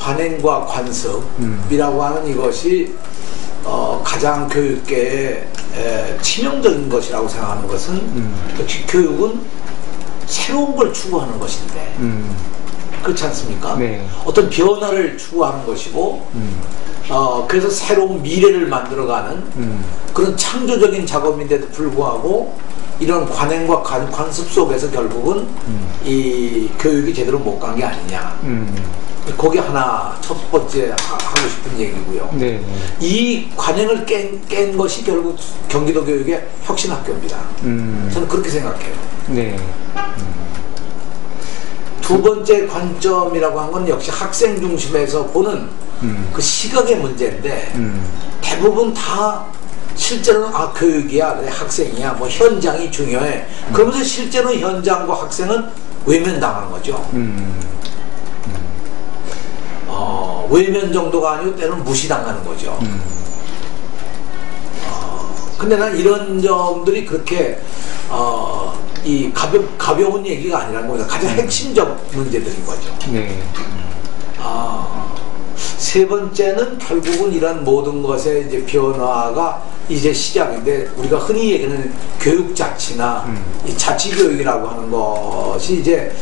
관행과 관습이라고 하는 이것이 가장 교육계에 치명적인 것이라고 생각하는 것은 역시 교육은 새로운 걸 추구하는 것인데 그렇지 않습니까? 네. 어떤 변화를 추구하는 것이고 그래서 새로운 미래를 만들어가는 그런 창조적인 작업인데도 불구하고 이런 관행과 관습 속에서 결국은 이 교육이 제대로 못 간 게 아니냐. 거기 하나 첫 번째 하고 싶은 얘기고요. 네. 이 관행을 깬 것이 결국 경기도 교육의 혁신학교입니다. 저는 그렇게 생각해요. 네. 두 번째 관점이라고 한 건 역시 학생 중심에서 보는 그 시각의 문제인데 대부분 다 실제로는 교육이야, 그래, 학생이야, 뭐 현장이 중요해. 그러면서 실제로 현장과 학생은 외면당한 거죠. 외면 정도가 아니고 때로는 무시당하는 거죠. 근데 난 이런 점들이 그렇게 이 가벼운 얘기가 아니라는 겁니다. 가장 핵심적 문제들인 거죠. 네. 세 번째는 결국은 이런 모든 것의 이제 변화가 이제 시작인데 우리가 흔히 얘기하는 교육자치나 이 자치교육이라고 하는 것이 이제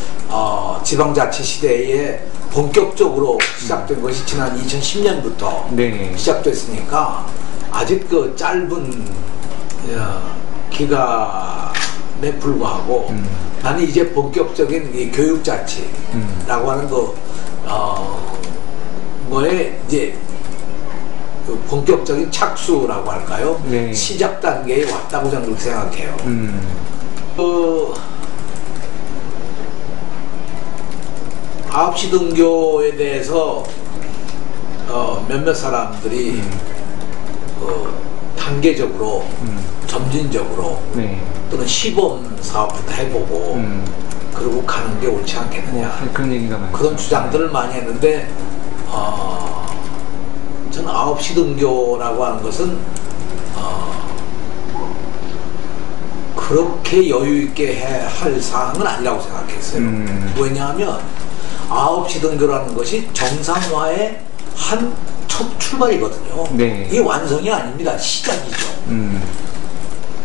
지방자치 시대에 본격적으로 시작된 것이 지난 2010년부터 네. 시작됐으니까 아직 그 짧은 기간에 불구하고 나는 이제 본격적인 이 교육자치라고 하는 거에 이제 그 본격적인 착수라고 할까요? 네. 시작 단계에 왔다고 저는 그렇게 생각해요. 아홉시 등교에 대해서 몇몇 사람들이 단계적으로 점진적으로 네. 또는 시범 사업부터 해보고 그러고 가는 게 옳지 않겠느냐, 그런 얘기가 많죠. 그런 주장들을 많이 했는데 저는 9시 등교라고 하는 것은 그렇게 여유있게 할 사항은 아니라고 생각했어요. 왜냐하면 9시 등교라는 것이 정상화의 한 첫 출발이거든요. 네. 이게 완성이 아닙니다. 시작이죠.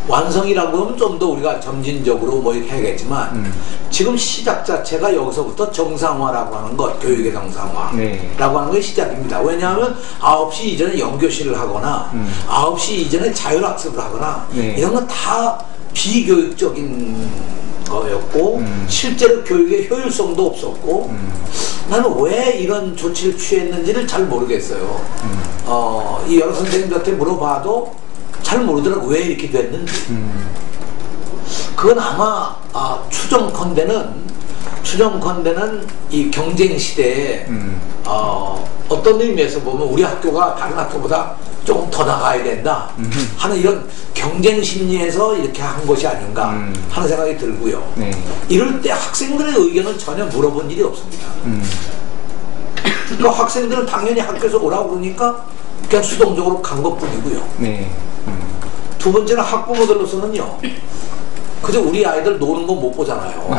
완성이라고 하면 좀 더 우리가 점진적으로 뭐 이렇게 해야겠지만 지금 시작 자체가 여기서부터 정상화라고 하는 것, 교육의 정상화라고 네. 하는 것이 시작입니다. 왜냐하면 9시 이전에 연교실을 하거나 9시 이전에 자율학습을 하거나 네. 이런 건 다 비교육적인 거였고 실제로 교육의 효율성도 없었고 나는 왜 이런 조치를 취했는지를 잘 모르겠어요. 이 여러 선생님들한테 물어봐도 잘 모르더라고, 왜 이렇게 됐는지. 그건 아마 추정컨대는 이 경쟁 시대에 어떤 의미에서 보면 우리 학교가 다른 학교보다 조금 더 나가야 된다 하는 이런 경쟁 심리에서 이렇게 한 것이 아닌가 하는 생각이 들고요. 네. 이럴 때 학생들의 의견을 전혀 물어본 일이 없습니다. 그러니까 학생들은 당연히 학교에서 오라고 그러니까 그냥 수동적으로 간 것뿐이고요. 네. 두 번째는 학부모들로서는요, 그저 우리 아이들 노는 거 못 보잖아요.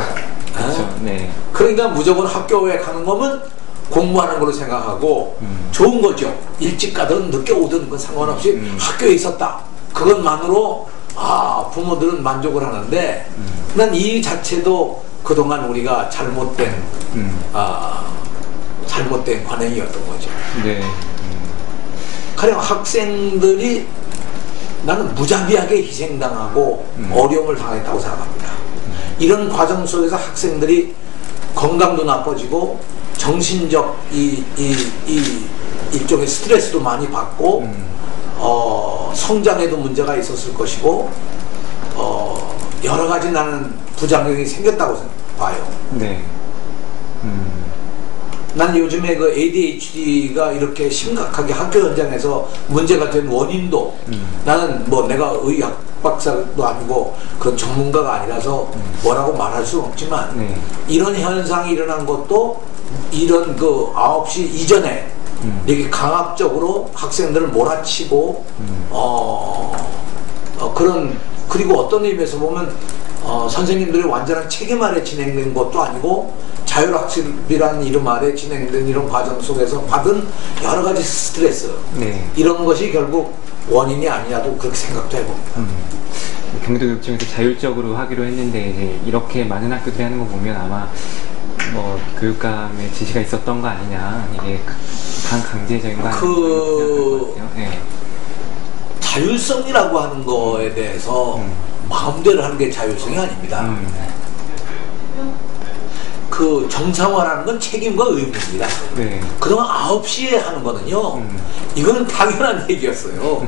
그렇죠. 네. 그러니까 무조건 학교에 가는 거면 공부하는 걸로 생각하고 좋은 거죠. 일찍 가든 늦게 오든 그건 상관없이 학교에 있었다, 그것만으로 부모들은 만족을 하는데 난 이 자체도 그동안 우리가 잘못된 관행이었던 거죠. 네. 가령 학생들이 나는 무자비하게 희생당하고 어려움을 당했다고 생각합니다. 이런 과정 속에서 학생들이 건강도 나빠지고 정신적 일종의 스트레스도 많이 받고 성장에도 문제가 있었을 것이고 여러 가지 나는 부작용이 생겼다고 봐요. 네. 난 요즘에 그 ADHD가 이렇게 심각하게 학교 현장에서 문제가 된 원인도 나는 뭐 내가 의학 박사도 아니고 그런 전문가가 아니라서 뭐라고 말할 수는 없지만 네. 이런 현상이 일어난 것도 이런 그 9시 이전에 이렇게 강압적으로 학생들을 몰아치고 그리고 어떤 의미에서 보면 선생님들의 완전한 책임 아래 진행된 것도 아니고 자율학습이라는 이름 아래 진행된 이런 과정 속에서 받은 여러 가지 스트레스, 네. 이런 것이 결국 원인이 아니냐고 그렇게 생각도 해봅니다. 경기도교육청에서 자율적으로 하기로 했는데 이제 이렇게 많은 학교들이 하는 거 보면 아마 뭐 교육감의 지시가 있었던 거 아니냐, 이게 반강제적인 거 아니냐 생각할 네. 자율성이라고 하는 거에 대해서 마음대로 하는 게 자율성이 아닙니다. 그 정상화라는 건 책임과 의무입니다. 네. 그동안 9시에 하는 거는요, 이거는 당연한 얘기였어요.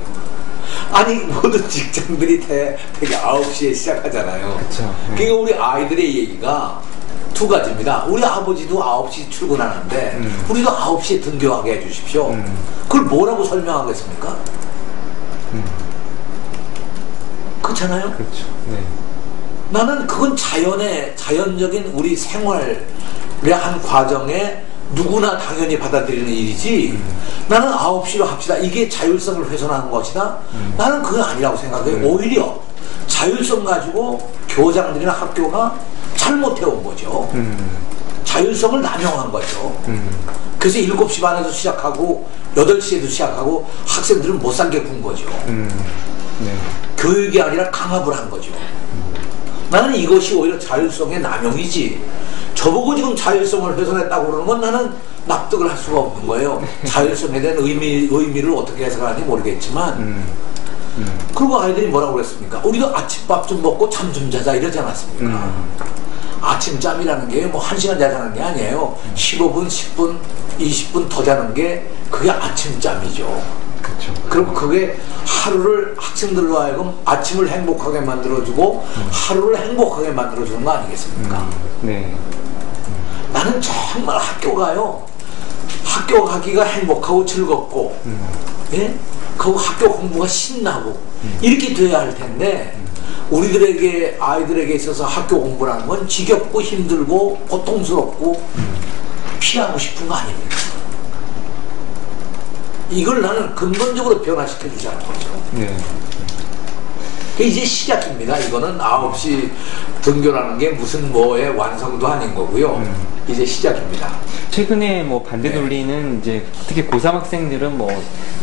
아니, 모든 직장들이 되게 9시에 시작하잖아요. 그쵸. 네. 그러니까 우리 아이들의 얘기가 두 가지입니다. 우리 아버지도 9시 출근하는데 우리도 9시에 등교하게 해주십시오. 그걸 뭐라고 설명하겠습니까? 그렇잖아요. 그렇죠. 네. 나는 그건 자연적인 우리 생활의 한 과정에 누구나 당연히 받아들이는 일이지, 나는 9시로 합시다, 이게 자율성을 훼손하는 것이다, 나는 그건 아니라고 생각해요. 오히려 자율성 가지고 교장들이나 학교가 잘못해온 거죠. 자율성을 남용한 거죠. 그래서 7시 반에도 시작하고 8시에도 시작하고 학생들은 못 살게 군 거죠. 네. 교육이 아니라 강압을 한 거죠. 나는 이것이 오히려 자율성의 남용이지, 저보고 지금 자율성을 훼손했다고 그러는 건 나는 납득을 할 수가 없는 거예요. 자율성에 대한 의미를 어떻게 해석하는지 모르겠지만, 그리고 아이들이 뭐라고 그랬습니까? 우리도 아침밥 좀 먹고 잠 좀 자자 이러지 않았습니까? 아침잠이라는 게 뭐 1시간 자자는 게 아니에요. 15분, 10분, 20분 더 자는 게 그게 아침잠이죠. 그렇죠. 그럼 그게 하루를 학생들로 하여금 아침을 행복하게 만들어주고 하루를 행복하게 만들어주는 거 아니겠습니까? 네. 나는 정말 학교 가기가 행복하고 즐겁고, 예? 그 학교 공부가 신나고 이렇게 돼야 할 텐데, 우리들에게, 아이들에게 있어서 학교 공부라는 건 지겹고 힘들고 고통스럽고 피하고 싶은 거 아닙니까? 이걸 나는 근본적으로 변화시켜 주자는 거죠. 네. 이제 시작입니다. 이거는 9시 등교라는 게 무슨 뭐의 완성도 아닌 거고요. 이제 시작입니다. 최근에 뭐 반대 논리는 이제 특히 고3 학생들은 뭐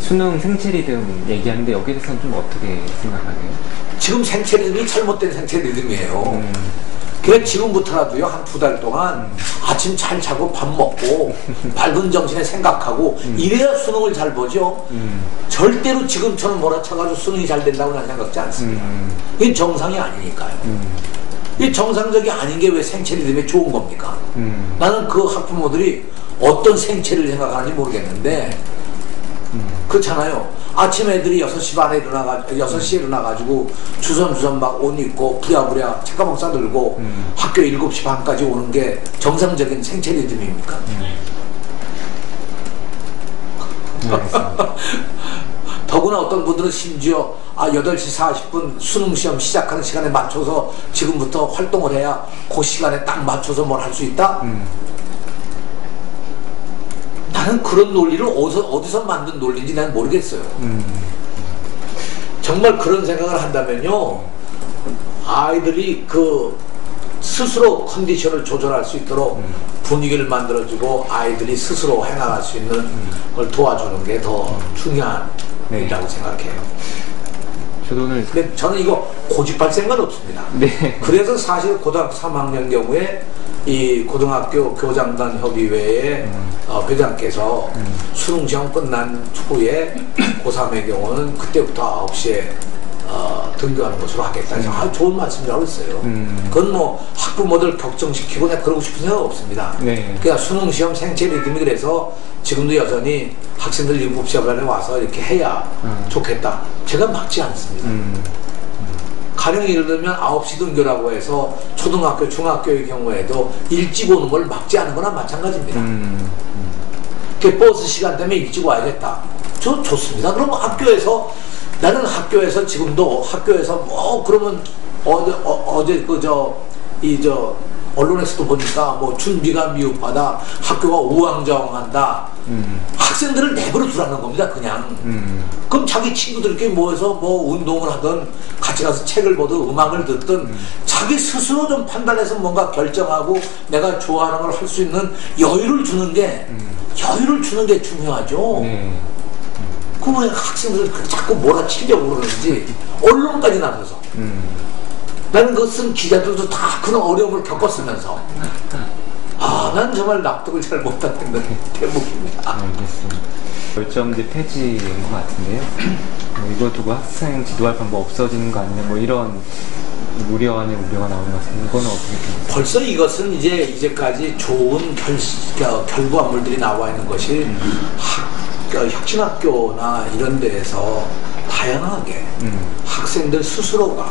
수능 생체 리듬 얘기하는데 여기에 대해서는 좀 어떻게 생각하세요? 지금 생체 리듬이 잘못된 생체 리듬이에요. 그래서 지금부터라도요, 한 2달 동안 아침 잘 자고 밥 먹고 밝은 정신에 생각하고 이래야 수능을 잘 보죠. 절대로 지금처럼 몰아쳐가지고 수능이 잘 된다고 난 생각지 않습니다. 이게 정상이 아니니까요. 이 정상적이 아닌 게 왜 생체 리듬에 좋은 겁니까? 나는 그 학부모들이 어떤 생체를 생각하는지 모르겠는데, 그렇잖아요. 아침 애들이 6시 반에 6시에 일어나가지고 주섬주섬 막 옷 입고 부랴부랴 책가방 싸들고 학교 7시 반까지 오는 게 정상적인 생체 리듬입니까? 더구나 어떤 분들은 심지어 8시 40분 수능시험 시작하는 시간에 맞춰서 지금부터 활동을 해야 그 시간에 딱 맞춰서 뭘 할 수 있다? 나는 그런 논리를 어디서 만든 논리인지 난 모르겠어요. 정말 그런 생각을 한다면요, 아이들이 그 스스로 컨디션을 조절할 수 있도록 분위기를 만들어주고 아이들이 스스로 해나갈 수 있는 걸 도와주는 게 더 중요한 일이라고 생각해요. 저도 오늘 근데 저는 이거 고집할 생각은 없습니다. 네. 그래서 사실 고등학교 3학년 경우에 이 고등학교 교장단 협의회의 회장께서 수능시험 끝난 후에 고3의 경우는 그때부터 9시에 등교하는 것으로 하겠다. 좋은 말씀이라고 했어요. 그건 뭐 학부모들 걱정시키고 내가 그러고 싶은 생각 없습니다. 네. 그냥 수능시험 생체 리듬이 그래서 지금도 여전히 학생들 7시 반에 와서 이렇게 해야 좋겠다. 제가 막지 않습니다. 가령 예를 들면 9시 등교라고 해서 초등학교, 중학교의 경우에도 일찍 오는 걸 막지 않은 거나 마찬가지입니다. 버스 시간 때문에 일찍 와야겠다. 저 좋습니다. 그럼 학교에서, 나는 학교에서 지금도 학교에서 뭐 그러면 어제 언론에서도 보니까 뭐 준비가 미흡하다, 학교가 우왕좌왕한다. 학생들을 내버려 두라는 겁니다, 그냥. 그럼 자기 친구들끼리 모여서 뭐 운동을 하든 같이 가서 책을 보든 음악을 듣든 자기 스스로 좀 판단해서 뭔가 결정하고 내가 좋아하는 걸 할 수 있는 여유를 주는 게 중요하죠. 그 왜 학생들을 자꾸 몰아치려고 그러는지 언론까지 나서서 나는 그 쓴 기자들도 다 그런 어려움을 겪었으면서 난 정말 납득을 잘 못하는 대목입니다. 알겠습니다. 결정제 폐지인 것 같은데요. 뭐 이거 두고 학생 지도할 방법 없어지는 거 아니냐 뭐 이런 우려 아닌 우려가 나오는 것 같습니다. 이거는 어떻게 됩니까? 벌써 이것은 이제까지 좋은 결과물들이 나와 있는 것이 혁신학교나 이런 데에서 다양하게 학생들 스스로가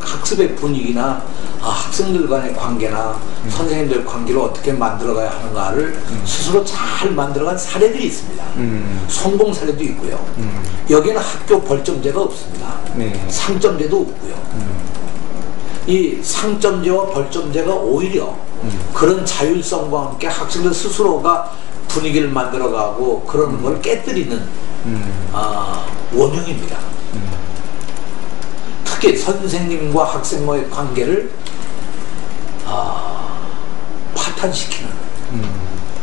학습의 분위기나 학생들 간의 관계나 선생님들 관계를 어떻게 만들어가야 하는가를 스스로 잘 만들어간 사례들이 있습니다. 성공 사례도 있고요. 여기에는 학교 벌점제가 없습니다. 상점제도 없고요. 이 상점제와 벌점제가 오히려 그런 자율성과 함께 학생들 스스로가 분위기를 만들어가고 그런 걸 깨뜨리는 원형입니다. 특히 선생님과 학생과의 관계를 파탄시키는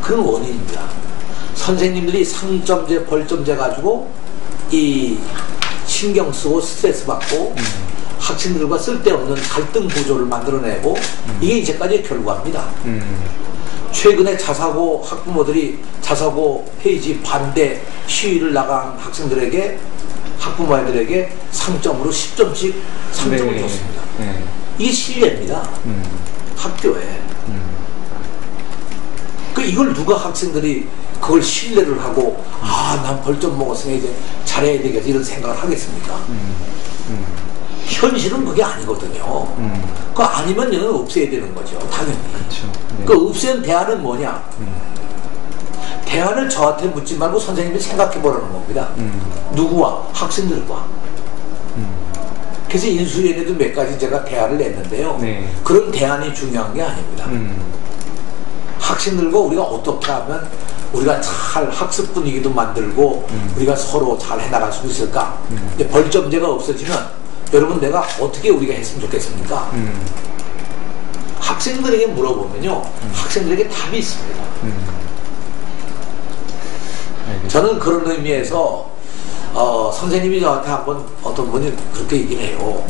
그런 원인입니다. 선생님들이 상점제, 벌점제 가지고 이 신경 쓰고 스트레스 받고 학생들과 쓸데없는 갈등 구조를 만들어내고 이게 이제까지의 결과입니다. 최근에 자사고 학부모들이 자사고 폐지 반대 시위를 나간 학생들에게 학부모들에게 상점으로 10점씩 상점을 줬습니다. 이게 신뢰입니다. 학교에. 이걸 누가 학생들이 그걸 신뢰를 하고 난 벌점 먹었으니 이제 잘해야 되겠다 이런 생각을 하겠습니까? 현실은 그게 아니거든요. 그거 아니면 얘는 없애야 되는 거죠. 당연히. 그렇죠. 그 없애는 대안은 뭐냐? 대안을 저한테 묻지 말고 선생님이 생각해 보라는 겁니다. 누구와? 학생들과. 그래서 인수위원회도 몇 가지 제가 대안을 냈는데요. 그런 대안이 중요한 게 아닙니다. 학생들과 우리가 어떻게 하면 우리가 잘 학습 분위기도 만들고 우리가 서로 잘 해나갈 수 있을까? 이제 벌점제가 없어지면 여러분 내가 어떻게 우리가 했으면 좋겠습니까? 학생들에게 물어보면요. 학생들에게 답이 있습니다. 저는 그런 의미에서 선생님이 저한테 한번 어떤 분이 그렇게 얘기를 해요.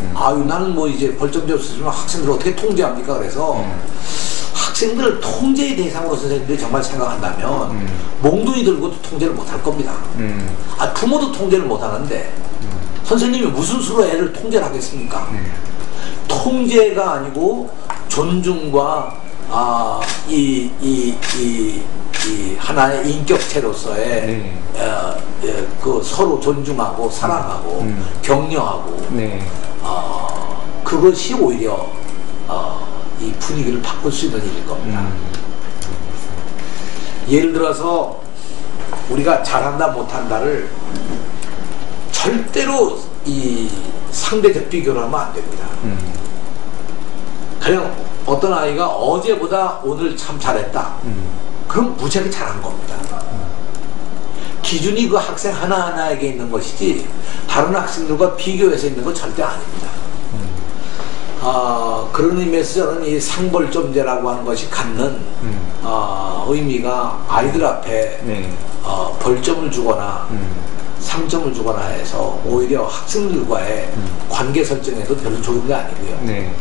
나는 뭐 이제 벌점제 없어지면 학생들을 어떻게 통제합니까? 그래서 학생들을 통제의 대상으로 선생님들이 정말 생각한다면 몽둥이 들고도 통제를 못할 겁니다. 부모도 통제를 못하는데 선생님이 무슨 수로 애를 통제를 하겠습니까? 통제가 아니고 존중과 이 하나의 인격체로서의 그 서로 존중하고 사랑하고 격려하고 그것이 오히려 이 분위기를 바꿀 수 있는 일일 겁니다. 예를 들어서 우리가 잘한다 못한다를 절대로 이 상대적 비교를 하면 안 됩니다. 그냥 어떤 아이가 어제보다 오늘 참 잘했다. 그럼 무지하게 잘한 겁니다. 기준이 그 학생 하나하나에게 있는 것이지 다른 학생들과 비교해서 있는 건 절대 아닙니다. 그런 의미에서 저는 이 상벌점제라고 하는 것이 갖는 의미가 아이들 앞에 벌점을 주거나 상점을 주거나 해서 오히려 학생들과의 관계 설정에도 별로 좋은 게 아니고요.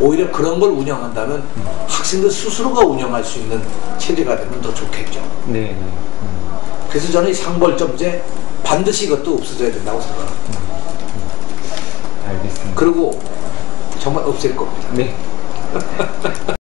오히려 그런 걸 운영한다면 학생들 스스로가 운영할 수 있는 체제가 되면 더 좋겠죠. 그래서 저는 이 상벌점제 반드시 이것도 없어져야 된다고 생각합니다. 알겠습니다. 그리고 정말 없앨 겁니다.